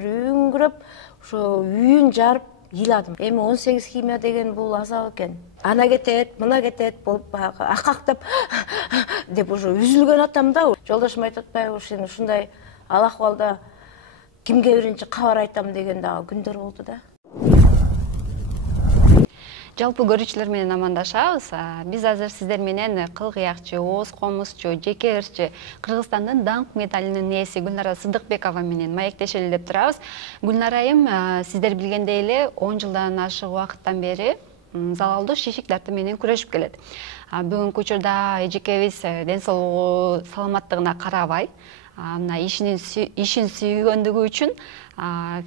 Үңгүрөп ошо үйүн жарып ыйладым. Эми 18 химия деген бул азап экен. Ана кетет, мына кетет болуп баягы акактап деп уже үзүлгөн атам да. Жолдошум айтып атпайбы, сен ушундай ал акыбалда кимге биринчи кабар айтам деген дагы күндөр болду да. Жалпы көрүүчүлөр менен амандашабыз. Биз азыр сиздер менен кыл-кыякчы, ооз комузчу, жеке ырчы Кыргызстандын даңк медалинин ээси Гүлнара Сыдыкбекова менен маектешели деп турабыз. Гүлнара айым, сиздер билгендей эле 10 жылдан ашык убакыттан бери залалдуу шишик дарты менен күрөшүп келет. Бүгүнкү учурда эжекебиз ден соолугу, саламаттыгына карабай, мына ишин сүйгөндүгү үчүн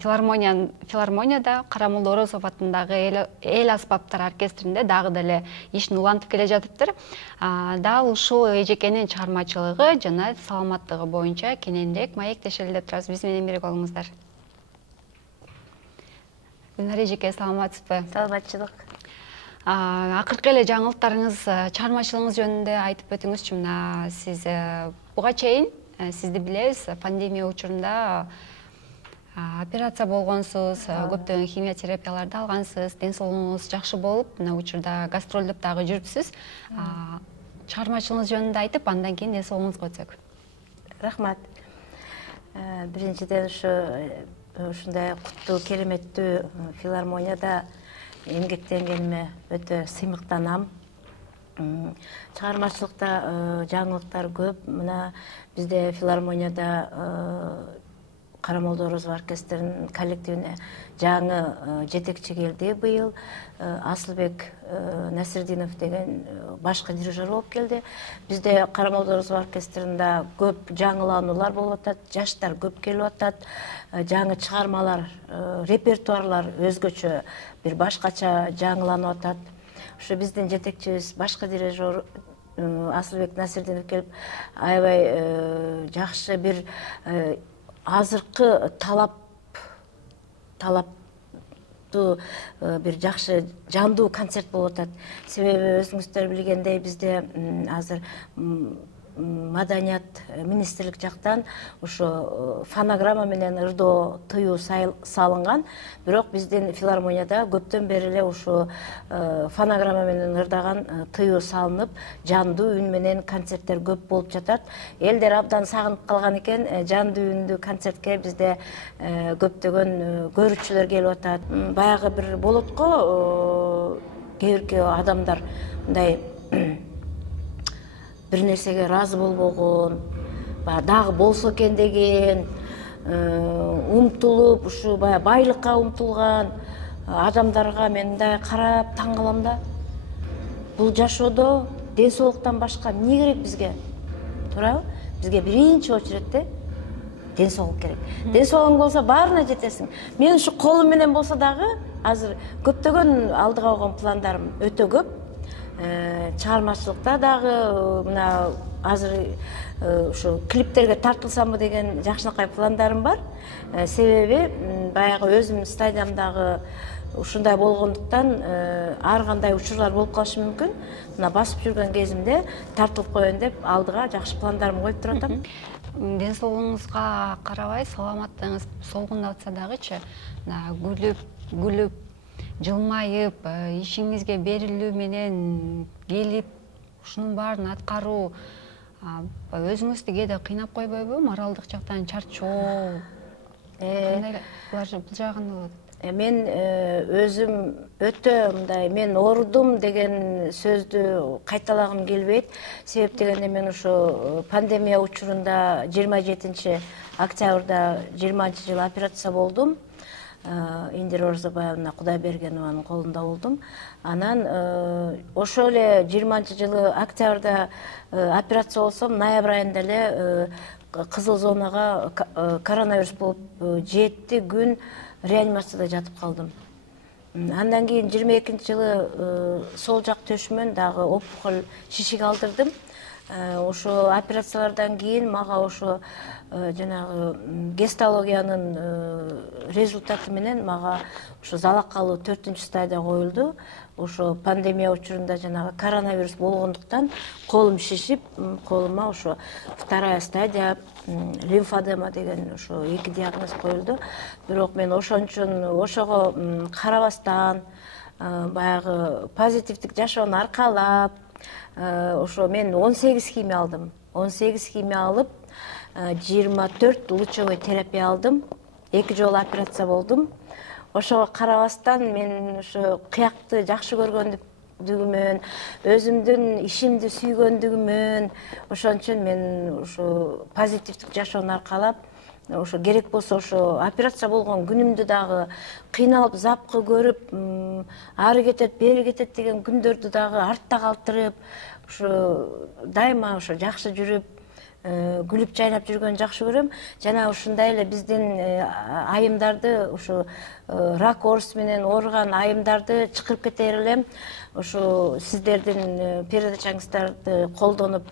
филармонияда Карамолдо Орозов атындагы эл аспаптар оркестринде дагы деле ишин улантып келе жатыптыр. Дал ушул эжекенин чыгармачылыгы жана саламаттыгы боюнча кененирээк маектешели деп турабыз. Биз менен бирге болуңуздар. Гүлнара эжеке, саламатсызбы? Саламатчылык. Акыркы эле жаңылыктарыңыз, чыгармачылыгыңыз жөнүндө айтып өтүңүзчү. Мына сиз буга чейин сизди билебиз, пандемия учурунда операция болгонсуз, көптөгөн химия терапияларды алгансыз, ден соолугуңуз жакшы болуп, мына учурда гастролдоп дагы жүрүпсүз. Чыгармачылыгыңыз жөнүндө айтып, андан кийин ден соолугуңузга өтсөк. Рахмат. Биринчиден ушундай куттуу, кереметтүү филармонияда эмгектенгениме өтө сыймыктанам. Чыгармачылыкта жаңылыктар көп. Мына бизде филармонияда Карамолдо Орозов оркестринин коллективине жаңы жетекчи келди быйыл. Асылбек Насирдинов деген башкы дирижер болуп келди. Бизде Карамолдо Орозов оркестринде көп жаңылануулар болуп атат, жаштар көп келип атат. Жаңы чыгармалар, репертуарлар өзгөчө, бир башкача жаңыланып атат. Ушу биздин жетекчибиз, башкы дирижер Асылбек Насирдинов келип, аябай жакшы бир азыркы талаптуу бир жакшы жандуу концерт болуп атат. Себеби өзүңүздөр билгендей бизде азыр маданият министрлик жактан ушу фонограмма менен ырдоо тыюу салынган. Бирок биздин филармонияда көптөн бери эле ушу фонограмма менен ырдаган тыюу салынып, жандуу үн менен концерттер көп болуп жатат. Элдер абдан сагынып калган экен. Жандуу үндүү концертке бизде көптөгөн көрүүчүлөр келип атат. Баягы бир болот го, кээ бирки адамдар мындай бир нерсеге ыраазы болбогон, дагы болсо экен деген, умтулуп, ушу баягы байлыкка умтулган адамдарга мен мындай карап таң калам да. Бул жашоодо ден соолуктан башка эмне керек бизге? Туурабы? Бизге биринчи очередте ден соолук керек. Ден соолугуң болсо баарына жетесиң. Мен ушу колум менен болсо дагы азыр көптөгөн алдыга койгон пландарым өтө көп. Чыгармачылыкта дагы мына азыр ушу клиптерге тартылсамбы деген жакшынакай пландарым бар. Себеби баягы өзүмдүн стадиямдагы ушундай болгондуктан ар кандай учурлар болуп калышы мүмкүн. Мына басып жүргөн кезимде тартылып коеюн деп алдыга жакшы пландарымды коюп туруп атам. Ден соолугуңузга карабай, саламаттыгыңыз солгундап атса дагычы, күлүп, жылмайып, ишиңизге берилүү менен келип, ушунун баарын аткаруу өзүңүздү кээде кыйнап койбойбу? Моралдык жактан чарчоо, кандай бул жагында болот? Мен өзүм өтө мындай, мен оорудум деген сөздү кайталагым келбейт. Себеп дегенде мен ушу пандемия учурунда 27 октябрда 20-жылы операция болдум. Индира Орзобаевна Кудайбергенованын колунда болдум. Анан ошо эле 20-жылы октябрда операция болсом, ноябрь айында эле кызыл зонага коронавирус болуп 7 күн реанимацияда жатып калдым. Андан кийин 22-жылы сол жак төшүмөн дагы опухоль шишик алдырдым. ошо операциялардан кийин мага ошо жанагы гистологиянын результаты менен мага ошо залакалуу 4-стадия коюлду. Ошо пандемия учурунда жанагы коронавирус болгондуктан колум шишип, колума ошо 2-стадия лимфодема деген ошо 2 диагноз коюлду. Бирок мен ошого карабастан баягы позитивдик жашоону аркалап ошо мен 18 химия алдым. 18 химия алып 24 лучевой терапия алдым. 2 жолу операция болдум. Ошого карабастан мен ошо кыякты жакшы көргөндүгүмөн, өзүмдүн ишимди сүйгөндүгүмөн, ошон үчүн мен ошо позитивдик жашоону аркалап, ошо керек болсо ошо операция болгон күнүмдү дагы кыйналып запкы көрүп, ары кетет, бери кетет деген күндөрдү дагы артта калтырып, ошо дайыма ошо жакшы жүрүп, күлүп жайнап жүргөнү жакшы көрөм. Жана ушундай эле биздин айымдарды, ошо рак оорусу менен ооруган айымдарды чакырып кетер элем. Ошо сиздердин передачаңыздарды колдонуп,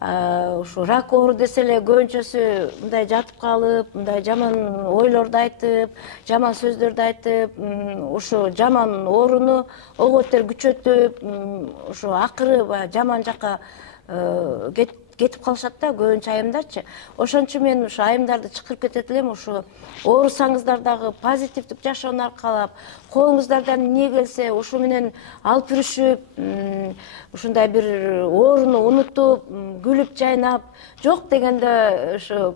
ушу рак оору десе эле көбүнчөсү мындай жатып калып, мындай жаман ойлорду айтып, жаман сөздөрдү айтып, ушу жаман ооруну ого бетер күчөтүп, ушу акыры баягы жаман жакка кетип калышат да көбүнчө айымдарчы. Ошон үчүн мен ушу айымдарды чакырып кетет элем, ушу оорусаңыздар дагы позитивдик жашоону аркалап, колуңуздардан эмне келсе ушу менен алып жүрүшүп, ушундай бир ооруну унутуп, күлүп жайнап, жок дегенде ушу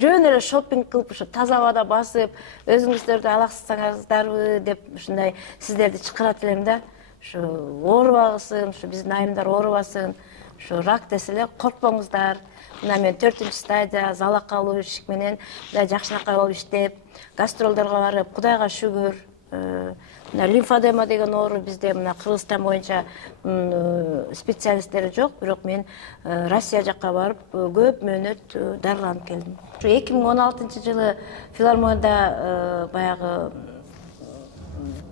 жөн эле шопинг кылып, ушу таза абада басып, өзүңүздөрдү алаксызсаңыздарбы деп ушундай сиздерди чакырат элем да. Ушу оорубагысын, ушу биздин айымдар оорубасын. Ушу рак десе эле коркпоңуздар. Мына мен 4-стадия залакалуу ишик менен мындай жакшынакай болуп иштеп, гастролдорго барып, Кудайга шүгүр. Мына лимфодема деген оору бизде мына Кыргызстан боюнча специалисттери жок, бирок мен Россия жакка барып көп мөөнөт дарыланып келдим. Ушу 2016-жылы филармонияда баягы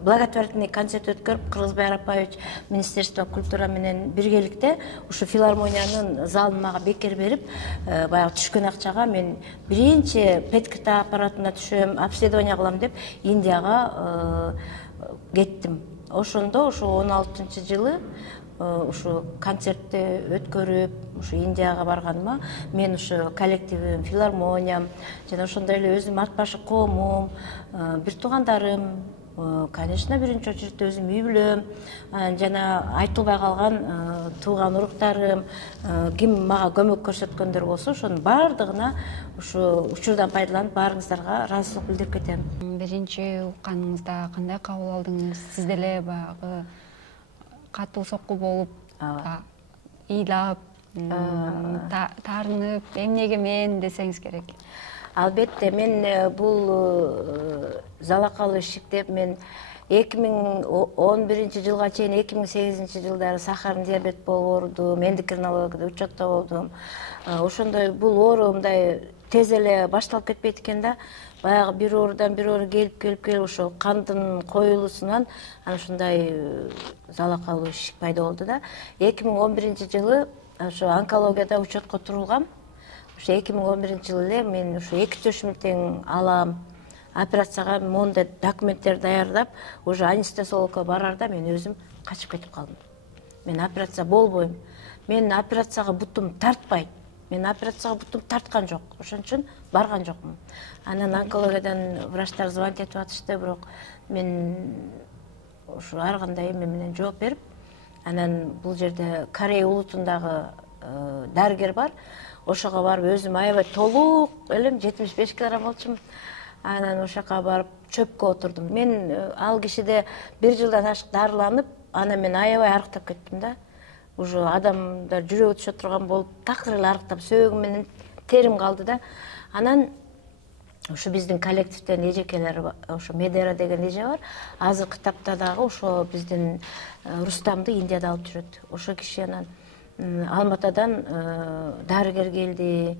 благотворительный концерт өткөрүп, Кыргызбай Арапбаевич Министерство культура менен биргеликте ушу филармониянын залын мага бекер берип, баягы түшкөн акчага мен биринчи ПЭТ-КТ аппаратына түшөм, обследование кылам деп Индияга кеттим. Ошондо ушу 16-жылы ушу концертти өткөрүп, ушу Индияга барганыма мен ушу коллективим, филармониям жана ошондой эле өзүм ат башы коомум, бир туугандарым, конечно, биринчи очередде өзүм үй бүлөм, жана айтылбай калган тууган уруктарым, ким мага көмөк көрсөткөндөр болсо, ошонун баардыгына ушу учурдан пайдаланып баарыңыздарга ыраазычылык билдирип кетем. Биринчи укканыңызда кандай кабыл алдыңыз? Сиз деле баягы катуу сокку болуп, ыйлап, таарынып, эмнеге мен десеңиз керек? Албетте, мен бул залакалуу ишик деп мен 2011-жылга чейин 2008-жылдары сахарный диабет болуп оорудум, эндокринологияда учетто болдум. Ошондой бул оору мындай тез эле башталып кетпейт экен да. Баягы бир оорудан бир оору келип ошо кандын коюлуусунан ушундай залакалуу ишик пайда болду да. 2011-жылы ошо онкологияда учетко турулгам. Ошо 2011-жылы эле мен ушу 2 төшүм тең алам, операцияга моундай документтер даярдап, уже анестезиологко барарда мен өзүм качып кетип калдым. Мен операция болбойм. Мен операцияга бутум тартпайт. Мен операцияга бутум тарткан жок. Ошон үчүн барган жокмун. Анан онкологиядан врачтар звонить этип атышты, бирок мен ушу ар кандай эме менен жооп берип, анан бул жерде Корея улутундагы дарыгер бар. Ошого барып өзүм аябай толук элем, 75 килограмм болчумун. Анан ошока барып чөпкө отурдум. Мен ал кишиде 1 жылдан ашык дарыланып, анан мен аябай арыктап кеттим да. Уже адамдар жүрөгү түшө турган болуп, такыр эле арыктап, сөөгүм менен терим калды да. Анан ушу биздин коллективден эжекелер, ошо Медера деген эже бар. Азыркы тапта дагы ошо биздин Рустамды Индияда алып жүрөт. Ошо киши анан Алматадан дарыгер келди,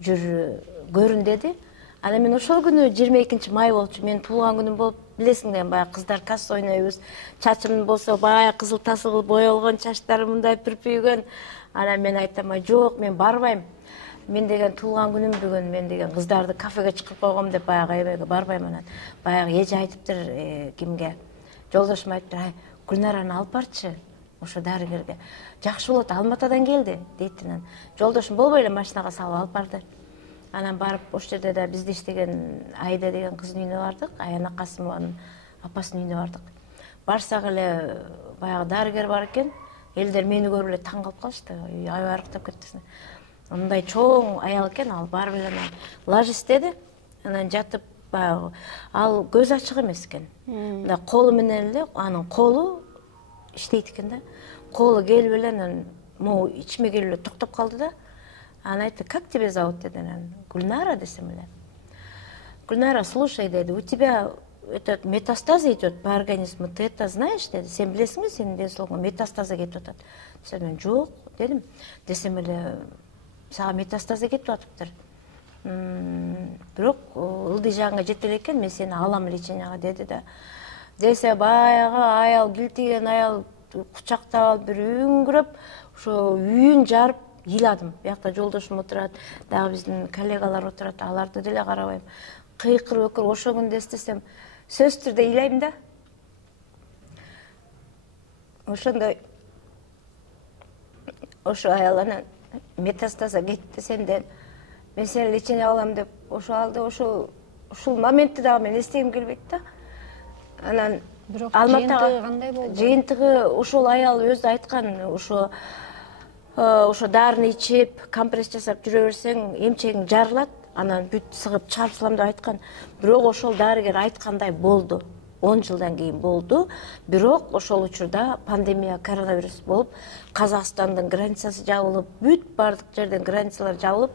жүр көрүн деди. Анан мен ошол күнү 22 май болчу, мен туулган күнүм болуп, билесиңер, баягы кыздар касса ойнойбуз. Чачым болсо баягы кызыл тасыл боелгон, чачтарым мындай пүрпүйгөн. Анан мен айтам, жок, мен барбайм. Мен деген туулган күнүм бүгүн, мен деген кыздарды кафеге чыгып койгом деп баягы эмеге барбайм. Анан баягы эже айтыптыр кимге? Жолдошум айтыптыр, Гүлнараны алып барчы ошо дарыгерге. Жакшы болот, Алматадан келди дейт. Анан жолдошум болбой эле машинага салып алып барды. Анан барып ошол жерде да бизде иштеген Айда деген кыздын үйүнө бардык. Аяна Касымованын апасынын үйүнө бардык. Барсак эле баягы дарыгер бар экен. Элдер мени көрүп эле таң калып калышты. Аябай арыктап кетти. Мындай чоң аял экен, ал барып эле лаж истеди. Анан жатып баягы ал көз ачык эмес экен. Мындай колу менен эле анын колу иштейт экен да. Колу келип эле анан могу ичиме келип эле токтоп калды да. Анан айтты, как тебя зовут деди. Гүлнара десем эле. Гүлнара, слушай деди, у тебя этот метастаз идет по организму, ты это знаешь деди. Сен билесиңби, сенин ден соолугуңа метастазы кетип атат. Мен жок дедим. Десем эле сага метастазы кетип атыптыр. Бирок ылдый жагыңа жете элек экен, мен сени алам леченияга деди да. Десе баягы аял, килтиген аял кучактап алып бир үңгүрөп, ошо үйүн жарып ыйладым. Биякта жолдошум отурат, дагы биздин коллегалар отурат, аларды деле карабайм. Кыйкырып өкүрүп ошо күндү эстесем, сөзсүз түрдө ыйлайм да. Ошондой ошо аял анан метастаза кетти сенден. Мен сени лечение алам деп ошо алды. Ушул моментти дагы мен эстегим келбейт да. Анан бирок жыйынтыгы кандай болду? Жыйынтыгы ошол аял өзү айткан, ошо дарыны ичип, компресс жасап жүрө берсең, эмчегиң жарылат, анан бүт сыгып чыгарып салам деп айткан. Бирок ошол дарыгер айткандай болду. 10 жылдан кийин болду. Бирок ошол учурда пандемия, коронавирус болуп, Казакстандын границасы жабылып, бүт бардык жерден границалар жабылып,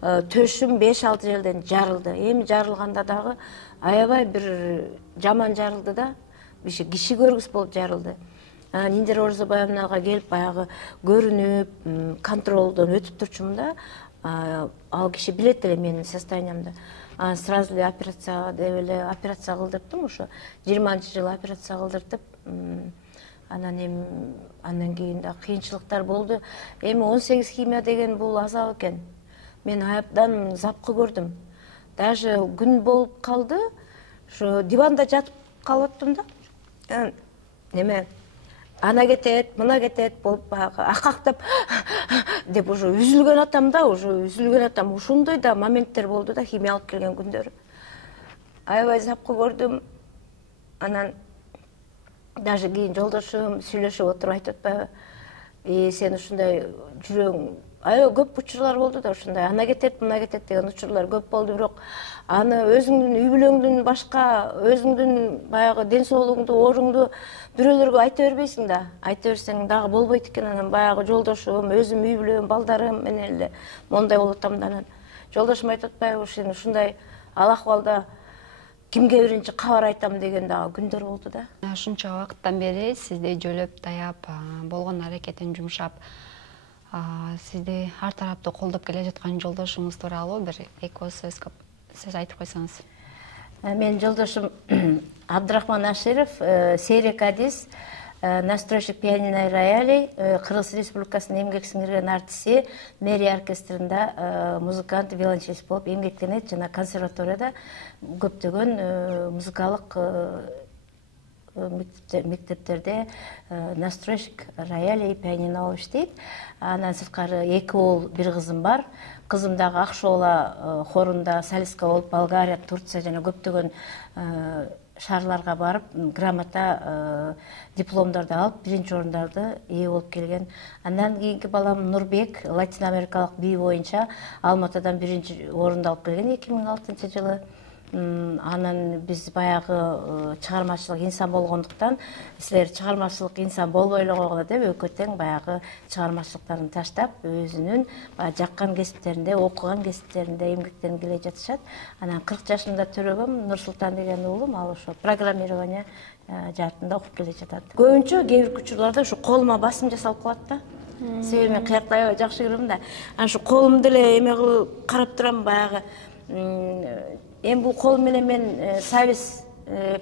төшүм 5-6 жерден жарылды. Эми жарылганда дагы аябай бир жаман жарылды да. Киши көргүс болуп жарылды. Ниндир Орзобаевнага келип баягы көрүнүп, контролдон өтүп турчумун да. Ал киши билет эле менин состояниямды. Сразу эле операция деп эле операция кылдырдым, ошо 20-жылы операция кылдырдып. Андан кийин да кыйынчылыктар болду. Эми 18 химия деген бул азап экен. Мен аябдан запкы көрдүм. Даже күн болуп калды, ошо диванда жатып калып аттым да. Неме ана кетет, мына кетет болуп баягы акактап деп уже үзүлгөн атам да, ушундай да моменттер болду да, химия алып келген күндөрү. Аябай запкы көрдүм. Анан даже кийин жолдошум сүйлөшүп отуруп айтып атпайбы, сен ушундай жүрөң, аябай көп учурлар болду да, ушундай ана кетет, мына кетет деген учурлар көп болду. Бирок аны өзүңдүн үй бүлөңдүн башка, өзүңдүн баягы ден соолугуңду, ооруңду бирөөлөргө айта бербейсиң да. Айта берсең дагы болбойт экен. Анан баягы жолдошум, өзүм үй бүлөм, балдарым менен эле мондай болуп атам да. Анан жолдошум айтып атпайбы, сен ушундай ал акыбалда кимге биринчи кабар айтам деген дагы күндөр болду да. Ушунча убакыттан бери сизди жөлөп таяп, болгон аракетин жумшап, сизди ар тараптуу колдоп келе жаткан жолдошуңуз тууралуу бир эки сөз айтып койсоңуз. Мен жолдошум Абдрахман Аширов, Серик Адис, настройщик пианино и роялей, Кыргыз Республикасынын эмгек сиңирген артисти, мэрия оркестринда музыкант, виолончелист болуп эмгектенет, жана консерваторияда көптөгөн музыкалык мектептерде настройщик роялей, пианино болуп иштейт. Андан сырткары 2 уул, 1 кызым бар. Кызым дагы Акшоола хорунда солистка болуп, Болгария, Турция жана көптөгөн шаарларга барып, грамота, дипломдорду алып, 1-чи орундарды ээ болуп келген. Андан кийинки балам Нурбек, латин америкалык бий боюнча Алматадан 1-чи орунду алып келген 2006-жылы. Анан биз баягы чыгармачылык инсан болгондуктан, силер чыгармачылык инсан болбой эле койгула деп экөө тең баягы чыгармачылыктарын таштап, өзүнүн жаккан кесиптеринде, окуган кесиптеринде эмгектенип келе жатышат. Анан 40 жашымда төрөгөм, Нурсултан деген уулум, ал ошо программирование жаатында окуп келе жатат. Көбүнчө кээ бир учурларда ушу колума басым жасалып калат да. Себеби мен кыякты аябай жакшы көрөм да. Анан ушу колумду эле эме кылып карап турам баягы. Эми бул колум менен мен сабиз,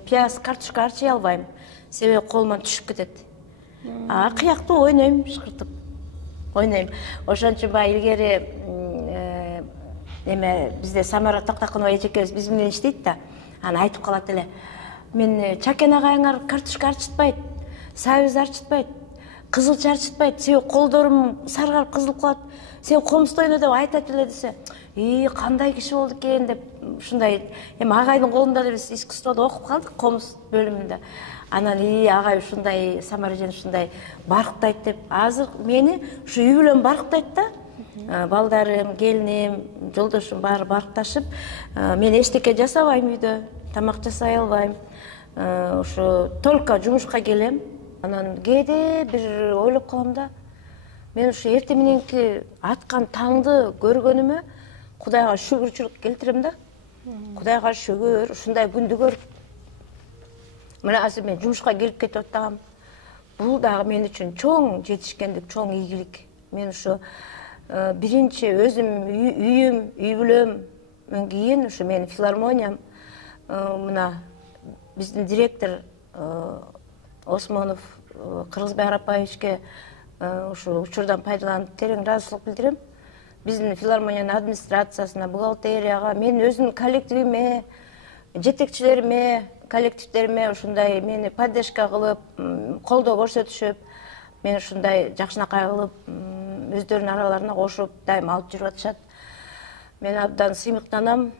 пияз, картошка арчый албайм. Себеби колуман түшүп кетет. Кыякты ойнойм, шкыртып. ойнойм. Ошон үчүн баягы илгери эме бизде Самара Токтокунова эжекебиз биз менен иштейт да. Аны айтып калат эле. Мен Чакен агайыңар картошка арчытпайт, сабиз арчытпайт, кызылча арчытпайт, себеби колдорум саргарып кызылып калат. Сен комузда ойно деп айтат эле десе, кандай киши болду экен деп ушундай. Эми агайдын колунда да биз искусствода окуп калдык, комуз бөлүмүндө. Анан агай ушундай Самара эжең ушундай барктайт деп, азыр мени ушу үй бүлөм барктайт да. Балдарым, келиним, жолдошум баары баркташып, мен эчтеке жасабайм үйдө, тамак жасай албайм. Ушу только жумушка келем. Анан кээде бир ойлоп калам да. Мен ушу эртең мененки аткан таңды көргөнүмө Кудайга шүгүрчүлүк келтирем да. Кудайга шүгүр, ушундай күндү көрүп. Мына азыр мен жумушка келип кетип атам. Бул дагы мен үчүн чоң жетишкендик, чоң ийгилик. Мен ушу биринчи өзүм үйүм, үй бүлөмдөн кийин ушу менин филармониям, мына биздин директор Осмонов Кыргызбай Арапаевичке ушу учурдан пайдаланып терең ыраазычылык билдирем. Биздин филармониянын администрациясына, бухгалтерияга, мен өзүмдүн коллективиме, жетекчилериме, коллективдериме ушундай мени поддержка кылып, колдоо көрсөтүшүп, мен ушундай жакшынакай кылып, өздөрүнүн араларына кошуп, дайым алып жүрүп атышат. Мен абдан сыймыктанам.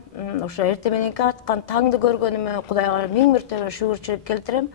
Ошо эртең мененки аткан таңды көргөнүмө Кудайга 1000 мертебе шүгүрчүлүк келтирем.